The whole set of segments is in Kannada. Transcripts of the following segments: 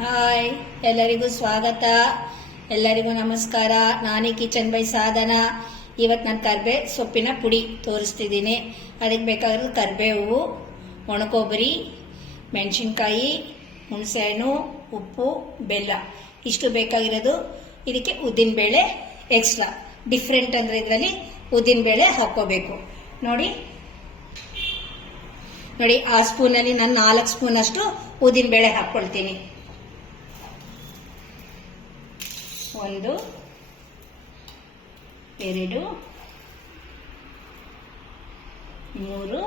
ಹಾಯ್, ಎಲ್ಲರಿಗೂ ಸ್ವಾಗತ. ಎಲ್ಲರಿಗೂ ನಮಸ್ಕಾರ. ನಾನೇ ಕಿಚನ್ ಬೈ ಸಾಧನಾ. ಇವತ್ತು ನಾನು ಕರ್ಬೇ ಸೊಪ್ಪಿನ ಪುಡಿ ತೋರಿಸ್ತಿದ್ದೀನಿ. ಅದಕ್ಕೆ ಬೇಕಾಗಿರೋದು ಕರಿಬೇವು, ಒಣಕೊಬ್ಬರಿ, ಮೆಣಸಿನ್ಕಾಯಿ, ಹುಣಸೆಹಣ್ಣು, ಉಪ್ಪು, ಬೆಲ್ಲ ಇಷ್ಟು ಬೇಕಾಗಿರೋದು. ಇದಕ್ಕೆ ಉದ್ದಿನಬೇಳೆ ಎಕ್ಸ್ಟ್ರಾ ಡಿಫ್ರೆಂಟ್ ಅಂದರೆ ಇದರಲ್ಲಿ ಉದ್ದಿನಬೇಳೆ ಹಾಕೋಬೇಕು. ನೋಡಿ ಆ ಸ್ಪೂನಲ್ಲಿ ನಾನು 4 ಸ್ಪೂನ್ ಅಷ್ಟು ಉದ್ದಿನಬೇಳೆ ಹಾಕ್ಕೊಳ್ತೀನಿ. 1 2 3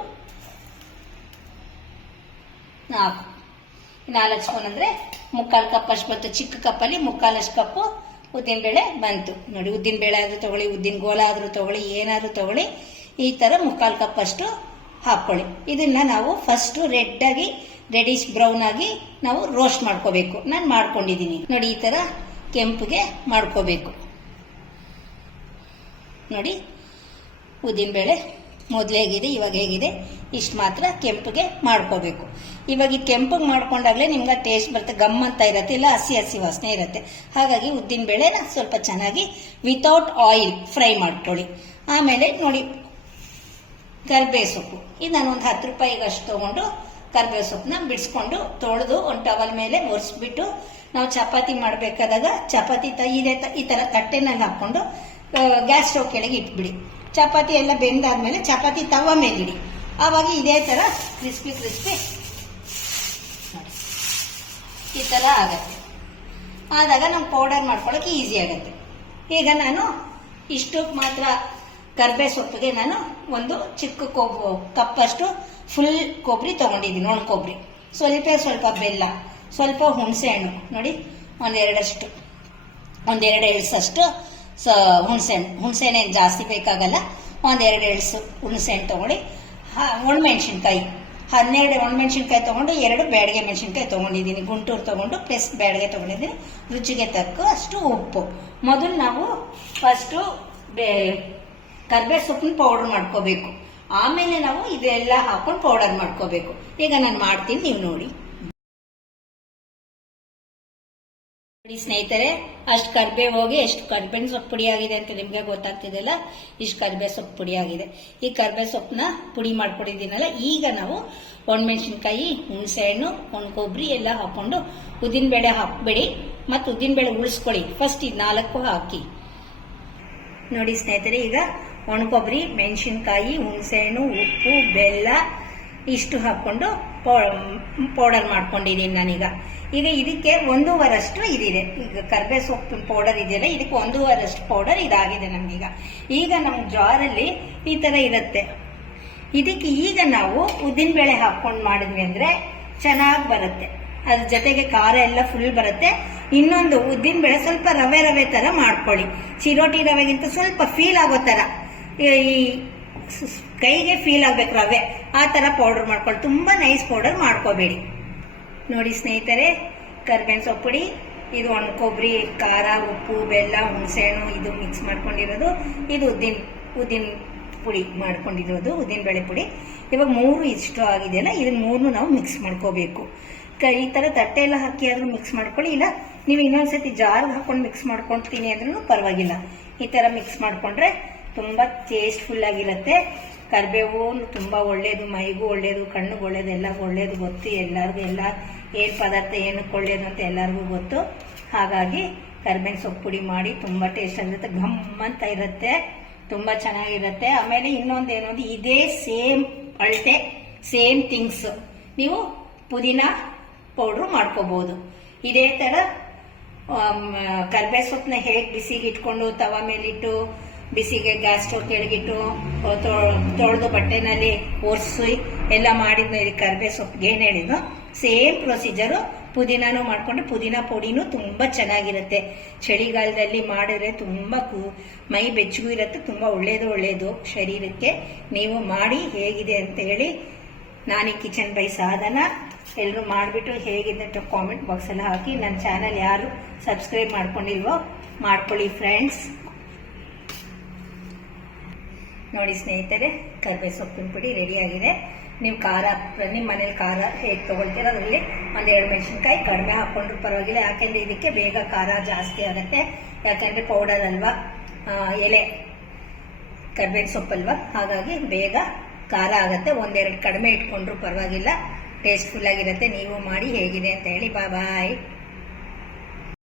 4 ಸ್ಪೂನ್ ಅಂದರೆ 3/4 ಕಪ್ ಅಷ್ಟು ಬಂತು. ಚಿಕ್ಕ ಕಪ್ಪಲ್ಲಿ 3/4 ಕಪ್ಪು ಉದ್ದಿನಬೇಳೆ ಬಂತು. ನೋಡಿ, ಉದ್ದಿನಬೇಳೆ ಆದರೂ ತಗೊಳ್ಳಿ, ಉದ್ದಿನ ಗೋಲ ಆದರೂ ತಗೊಳ್ಳಿ, ಏನಾದರೂ ತಗೊಳ್ಳಿ, ಈ ಥರ 3/4 ಕಪ್ ಅಷ್ಟು ಹಾಕ್ಕೊಳ್ಳಿ. ಇದನ್ನ ನಾವು ಫಸ್ಟ್ ರೆಡಿಶ್ ಬ್ರೌನ್ ಆಗಿ ನಾವು ರೋಸ್ಟ್ ಮಾಡ್ಕೋಬೇಕು. ನಾನು ಮಾಡ್ಕೊಂಡಿದ್ದೀನಿ ನೋಡಿ, ಈ ತರ ಕೆಂಪುಗೆ ಮಾಡ್ಕೋಬೇಕು. ನೋಡಿ, ಉದ್ದಿನಬೇಳೆ ಮೊದಲು ಹೇಗಿದೆ, ಇವಾಗ ಹೇಗಿದೆ, ಇಷ್ಟು ಮಾತ್ರ ಕೆಂಪುಗೆ ಮಾಡ್ಕೋಬೇಕು. ಇವಾಗ ಈ ಕೆಂಪಗೆ ಮಾಡ್ಕೊಂಡಾಗಲೇ ನಿಮ್ಗೆ ಟೇಸ್ಟ್ ಬರುತ್ತೆ, ಗಮ್ ಅಂತ ಇರುತ್ತೆ, ಇಲ್ಲ ಹಸಿ ಹಸಿ ವಾಸನೆ ಇರುತ್ತೆ. ಹಾಗಾಗಿ ಉದ್ದಿನಬೇಳೆನ ಸ್ವಲ್ಪ ಚೆನ್ನಾಗಿ ವಿತೌಟ್ ಆಯಿಲ್ ಫ್ರೈ ಮಾಡ್ಕೊಳ್ಳಿ. ಆಮೇಲೆ ನೋಡಿ, ಕರಿಬೇವು ಸೊಪ್ಪು ಇದು ನಾನು ಒಂದು 10 ರೂಪಾಯಿಗೆ ಅಷ್ಟು ತಗೊಂಡು ಕರಿಬೇವು ಸೊಪ್ಪನ್ನ ಬಿಡಿಸ್ಕೊಂಡು ತೊಳೆದು ಒಂದು ಟವಲ್ ಮೇಲೆ ಒರೆಸ್ಬಿಟ್ಟು, ನಾವು ಚಪಾತಿ ಮಾಡಬೇಕಾದಾಗ ಚಪಾತಿ ಈ ಥರ ತಟ್ಟೆನಲ್ಲಿ ಹಾಕ್ಕೊಂಡು ಗ್ಯಾಸ್ ಸ್ಟವ್ ಕೆಳಗೆ ಇಟ್ಬಿಡಿ. ಚಪಾತಿ ಎಲ್ಲ ಬೆಂದಾದ್ಮೇಲೆ ಚಪಾತಿ ತವ ಮೇಲಿಡಿ. ಆವಾಗ ಇದೇ ಥರ ಕ್ರಿಸ್ಪಿ ಈ ಥರ ಆಗತ್ತೆ. ಆದಾಗ ನಾವು ಪೌಡರ್ ಮಾಡ್ಕೊಳ್ಳೋಕೆ ಈಸಿ ಆಗುತ್ತೆ. ಈಗ ನಾನು ಇಷ್ಟು ಮಾತ್ರ ಕರಿಬೇವು ಸೊಪ್ಪಿಗೆ ನಾನು ಒಂದು ಚಿಕ್ಕ ಕಪ್ಪಷ್ಟು ಫುಲ್ ಕೊಬ್ಬರಿ ತಗೊಂಡಿದ್ದೀನಿ, ಒಣ ಕೊಬ್ಬರಿ, ಸ್ವಲ್ಪ ಬೆಲ್ಲ, ಸ್ವಲ್ಪ ಹುಣಸೆ ಹಣ್ಣು. ನೋಡಿ, ಒಂದೆರಡು ಎಳ್ಸಷ್ಟು ಹುಣಸೆಹಣ್ಣು ಏನು ಜಾಸ್ತಿ ಬೇಕಾಗಲ್ಲ. 1-2 ಎಳ್ಸು ಹುಣಸೆ ಹಣ್ಣು ತಗೊಳ್ಳಿ. ಒಣಮೆಣಸಿನ್ಕಾಯಿ 12 ಒಣಮೆಣಸಿನ್ಕಾಯಿ ತಗೊಂಡು 2 ಬ್ಯಾಡಗೆ ಮೆಣಸಿನ್ಕಾಯಿ ತಗೊಂಡಿದ್ದೀನಿ, ಗುಂಟೂರು ತಗೊಂಡು ಪ್ಲಸ್ ಬ್ಯಾಡಗೆ ತಗೊಂಡಿದ್ದೀನಿ. ರುಚಿಗೆ ತಕ್ಕ ಅಷ್ಟು ಉಪ್ಪು. ಮೊದಲು ನಾವು ಫಸ್ಟು ಕರಿಬೇವು ಸೊಪ್ಪಿನ ಪೌಡರ್ ಮಾಡ್ಕೋಬೇಕು. ಆಮೇಲೆ ನಾವು ಇದೆಲ್ಲ ಹಾಕೊಂಡು ಪೌಡರ್ ಮಾಡ್ಕೋಬೇಕು. ಈಗ ನಾನು ಮಾಡ್ತೀನಿ, ನೀವು ನೋಡಿ. ಸ್ನೇಹಿತರೆ, ಅಷ್ಟು ಕರಿಬೇವು ಹೋಗಿ ಎಷ್ಟು ಕರಿಬೇವಿನ ಸೊಪ್ಪು ಪುಡಿ ಆಗಿದೆ ಅಂತ ನಿಮ್ಗೆ ಗೊತ್ತಾಗ್ತಿದೆಯಲ್ಲ, ಇಷ್ಟು ಕರಿಬೇವು ಸೊಪ್ಪು ಪುಡಿ ಆಗಿದೆ. ಈ ಕರಿಬೇವು ಸೊಪ್ಪನ್ನ ಪುಡಿ ಮಾಡ್ಕೊಂಡಿದ್ದೀನಲ್ಲ, ಈಗ ನಾವು ಒಣಮೆಣಸಿನ್ಕಾಯಿ, ಹುಣಸೆಹಣ್ಣು, ಒಣ ಕೊಬ್ಬರಿ ಎಲ್ಲ ಹಾಕೊಂಡು, ಉದ್ದಿನಬೇಳೆ ಹಾಕ್ಬೇಡಿ, ಮತ್ತು ಉದ್ದಿನಬೇಳೆ ಉಳಿಸ್ಕೊಳ್ಳಿ. ಫಸ್ಟ್ ಇದು 4 ಹಾಕಿ. ನೋಡಿ ಸ್ನೇಹಿತರೆ, ಈಗ ಒಣಕೊಬ್ಬರಿ, ಮೆಣಸಿನ್ಕಾಯಿ, ಹುಣಸೆಹಣ್ಣು, ಉಪ್ಪು, ಬೆಲ್ಲ ಇಷ್ಟು ಹಾಕೊಂಡು ಪೌಡರ್ ಮಾಡ್ಕೊಂಡಿದ್ದೀನಿ ನಾನೀಗ. ಈಗ ಇದಕ್ಕೆ 1/2 ಇದಿದೆ. ಈಗ ಕರಿಬೇವು ಸೊಪ್ಪಿನ ಪೌಡರ್ ಇದೆಯಲ್ಲ, ಇದಕ್ಕೆ 1/2 ಪೌಡರ್ ಇದಾಗಿದೆ ನಮಗೀಗ. ಈಗ ನಮ್ಮ ಜಾರಲ್ಲಿ ಈ ತರ ಇರುತ್ತೆ. ಇದಕ್ಕೆ ಈಗ ನಾವು ಉದ್ದಿನಬೇಳೆ ಹಾಕೊಂಡು ಮಾಡಿದ್ವಿ ಅಂದ್ರೆ ಚೆನ್ನಾಗಿ ಬರುತ್ತೆ. ಅದ್ರ ಜೊತೆಗೆ ಖಾರ ಎಲ್ಲ ಫುಲ್ ಬರುತ್ತೆ. ಇನ್ನೊಂದು, ಉದ್ದಿನಬೇಳೆ ಸ್ವಲ್ಪ ರವೆ ತರ ಮಾಡ್ಕೊಳ್ಳಿ. ಚಿರೋಟಿ ರವೆಗಿಂತ ಸ್ವಲ್ಪ ಫೀಲ್ ಆಗೋ ತರ, ಈ ಕೈಗೆ ಫೀಲ್ ಆಗ್ಬೇಕು ರವೆ, ಆ ತರ ಪೌಡರ್ ಮಾಡ್ಕೊಳ್ಳಿ. ತುಂಬಾ ನೈಸ್ ಪೌಡರ್ ಮಾಡ್ಕೋಬೇಡಿ. ನೋಡಿ ಸ್ನೇಹಿತರೆ, ಕರಿಬೇವಿನ ಸೊಪ್ಪು ಪುಡಿ, ಇದು ಒಣ ಕೊಬ್ಬರಿ, ಖಾರ, ಉಪ್ಪು, ಬೆಲ್ಲ, ಹುಣಸೆಹಣ್ಣು ಇದು ಮಿಕ್ಸ್ ಮಾಡ್ಕೊಂಡಿರೋದು, ಇದು ಉದ್ದಿನ ಪುಡಿ ಮಾಡ್ಕೊಂಡಿರೋದು, ಉದ್ದಿನಬೇಳೆ ಪುಡಿ. ಇವಾಗ 3 ಇಷ್ಟು ಆಗಿದೆಯಲ್ಲ, ಇದನ್ನ 3 ನಾವು ಮಿಕ್ಸ್ ಮಾಡ್ಕೋಬೇಕು. ಈ ತರ ತಟ್ಟೆ ಎಲ್ಲ ಹಾಕಿ ಆದ್ರೂ ಮಿಕ್ಸ್ ಮಾಡ್ಕೊಳ್ಳಿ, ಇಲ್ಲ ನೀವು ಇನ್ನೊಂದ್ಸತಿ ಜಾರ್ಗೆ ಹಾಕೊಂಡು ಮಿಕ್ಸ್ ಮಾಡ್ಕೊಳ್ತೀನಿ ಅಂದ್ರೂ ಪರವಾಗಿಲ್ಲ. ಈ ತರ ಮಿಕ್ಸ್ ಮಾಡ್ಕೊಂಡ್ರೆ ತುಂಬಾ ಟೇಸ್ಟ್ಫುಲ್ ಆಗಿರುತ್ತೆ. ಕರಿಬೇವು ತುಂಬಾ ಒಳ್ಳೇದು, ಮೈಗೂ ಒಳ್ಳೇದು, ಕಣ್ಣಿಗೆ ಒಳ್ಳೇದು, ಎಲ್ಲರಿಗೂ ಒಳ್ಳೇದು ಗೊತ್ತು. ಎಲ್ಲರಿಗೂ ಎಲ್ಲ ಏನ್ ಪದಾರ್ಥ ಏನಕ್ಕೆ ಒಳ್ಳೇದು ಅಂತ ಎಲ್ಲರಿಗೂ ಗೊತ್ತು. ಹಾಗಾಗಿ ಕರಿಬೇವಿನ ಸೊಪ್ಪು ಪುಡಿ ಮಾಡಿ ತುಂಬಾ ಟೇಸ್ಟ್ ಆಗಿರುತ್ತೆ, ಘಮ್ ಅಂತ ಇರುತ್ತೆ, ತುಂಬಾ ಚೆನ್ನಾಗಿರುತ್ತೆ. ಆಮೇಲೆ ಇನ್ನೊಂದೇನು, ಇದೇ ಸೇಮ್ ಥಿಂಗ್ಸ್ ನೀವು ಪುದೀನ ಪೌಡ್ರು ಮಾಡ್ಕೋಬಹುದು. ಇದೇ ತರ ಕರಿಬೇವು ಸೊಪ್ಪನ್ನ ಹೇಗೆ ಬಿಸಿಗೆ ಇಟ್ಕೊಂಡು ತವ ಮೇಲಿಟ್ಟು ಬಿಸಿಗೆ ಗ್ಯಾಸ್ ಸ್ಟವ್ ಕೆಳಗಿಟ್ಟು ತೊಳೆದು ಬಟ್ಟೆನಲ್ಲಿ ಒರೆಸಿ ಎಲ್ಲ ಮಾಡಿದ್ಮೇಲೆ ಕರಿಬೇವು ಸೊಪ್ಪಿಗೆ ಏನು ಹೇಳಿದ್ನೋ ಸೇಮ್ ಪ್ರೊಸೀಜರು ಪುದೀನಾನು ಮಾಡ್ಕೊಂಡು, ಪುದೀನ ಪುಡಿನೂ ತುಂಬಾ ಚೆನ್ನಾಗಿರುತ್ತೆ. ಚಳಿಗಾಲದಲ್ಲಿ ಮಾಡಿದ್ರೆ ತುಂಬಾ ಮೈ ಬೆಚ್ಚಗೂ ಇರುತ್ತೆ, ತುಂಬಾ ಒಳ್ಳೇದು ಶರೀರಕ್ಕೆ. ನೀವು ಮಾಡಿ ಹೇಗಿದೆ ಅಂತ ಹೇಳಿ. ನಾನೇ ಕಿಚನ್ ಬೈ ಸಾಧನಾ. ಎಲ್ಲರೂ ಮಾಡಿಬಿಟ್ಟು ಹೇಗಿದೆ ಅಂತ ಕಾಮೆಂಟ್ ಬಾಕ್ಸ್ ಎಲ್ಲ ಹಾಕಿ. ನನ್ನ ಚಾನಲ್ ಯಾರು ಸಬ್ಸ್ಕ್ರೈಬ್ ಮಾಡ್ಕೊಂಡಿಲ್ವೋ ಮಾಡ್ಕೊಳ್ಳಿ ಫ್ರೆಂಡ್ಸ್. ನೋಡಿ ಸ್ನೇಹಿತರೆ, ಕರಿಬೇವು ಸೊಪ್ಪಿನ ಪುಡಿ ರೆಡಿ ಆಗಿದೆ. ನೀವು ಖಾರ ನಿಮ್ಮ ಮನೇಲಿ ಖಾರ ಹೇಗೆ ತೊಗೊಳ್ತೀರ ಅದರಲ್ಲಿ ಒಂದೆರಡು ಮೆಣಸಿನ್ಕಾಯಿ ಕಡಿಮೆ ಹಾಕ್ಕೊಂಡ್ರು ಪರವಾಗಿಲ್ಲ. ಯಾಕೆಂದರೆ ಇದಕ್ಕೆ ಬೇಗ ಖಾರ ಜಾಸ್ತಿ ಆಗುತ್ತೆ. ಯಾಕೆಂದರೆ ಪೌಡರ್ ಅಲ್ವಾ, ಎಲೆ ಕರ್ಬೇವಿನ ಸೊಪ್ಪಲ್ವಾ, ಹಾಗಾಗಿ ಬೇಗ ಖಾರ ಆಗುತ್ತೆ. ಒಂದೆರಡು ಕಡಿಮೆ ಇಟ್ಕೊಂಡ್ರು ಪರವಾಗಿಲ್ಲ, ಟೇಸ್ಟ್ಫುಲ್ ಆಗಿರುತ್ತೆ. ನೀವು ಮಾಡಿ ಹೇಗಿದೆ ಅಂತ ಹೇಳಿ. ಬಾಯ್.